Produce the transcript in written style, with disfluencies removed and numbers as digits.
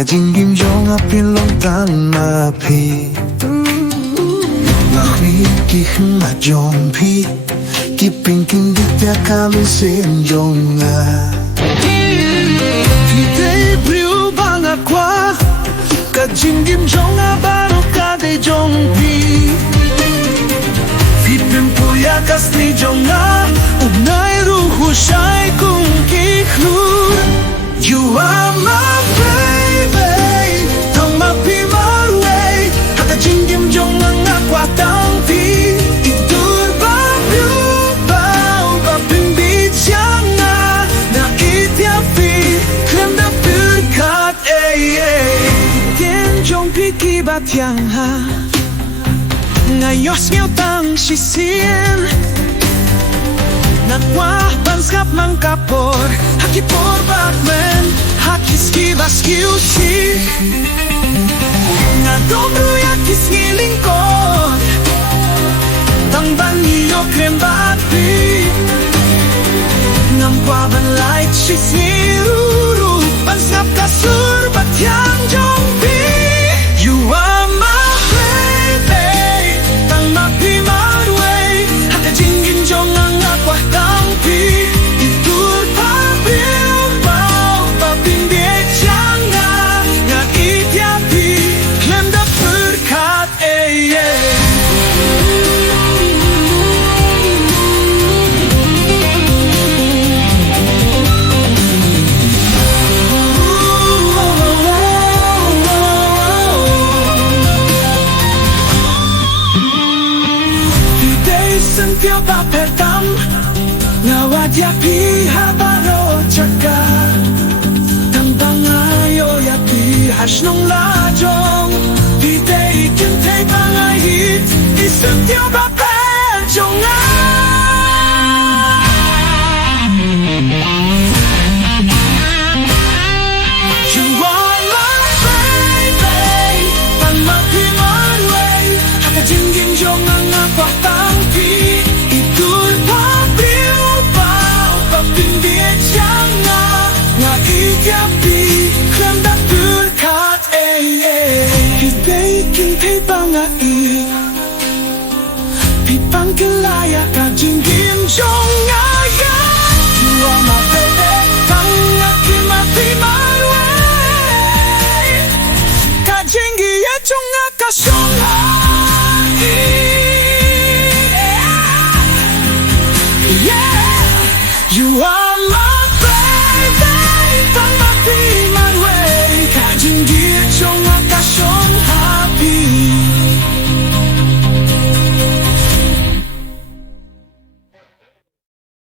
ka jingim jong apin long tang ma phi Mari ki ma jong phi Ki ping king di tia ka mynsiem jong Phi Dei briu bang qua Ka jingim jong baro ka de jong phi Phi pynpaw ya kas ni jong Ugnay ruhu siya'y kung kiklur You are my baby Tang ma phi mar way Haka jingim jong nga kwa tang phi Itur ba piu bao Ba ping bit siyang Na itia phi Klem da pyrkat Tien jong phi ki ba tiang ha Ngayos ngayon tang shisien Nagwah sngap mang kapor Hakipor bakmen Hakiski baskiusi Nga dobro yakis ngilingkot Tang banyo krem bakpi Ngampwa ban light shis ngiruru Sngap kasur batyang jong pi You are my baby Tang ma phi mar way Haka jingim jong ang akwa tang pi Itur pa piu bao Pa pindiet siyang nga itia pi Klem da pyrkat Sentiau ba pertam Ngawad ya pi habaro jaga Tambang ayo ya pi hasnong lajong Phi Dei Kynthei bang Ieit Sentiau ba perjong You are my baby Tang ma phi mar way Haka jingim jong ang akwa tang pi Itur pa piu bao Pa pindiet siyang nga itia pi Klem da pyrkat Phi Dei Kynthei bang Ieit Phi pang kelaya ka jingim jong You are my baby Tang ki ma phi mar way Ka jingieit jong ka shong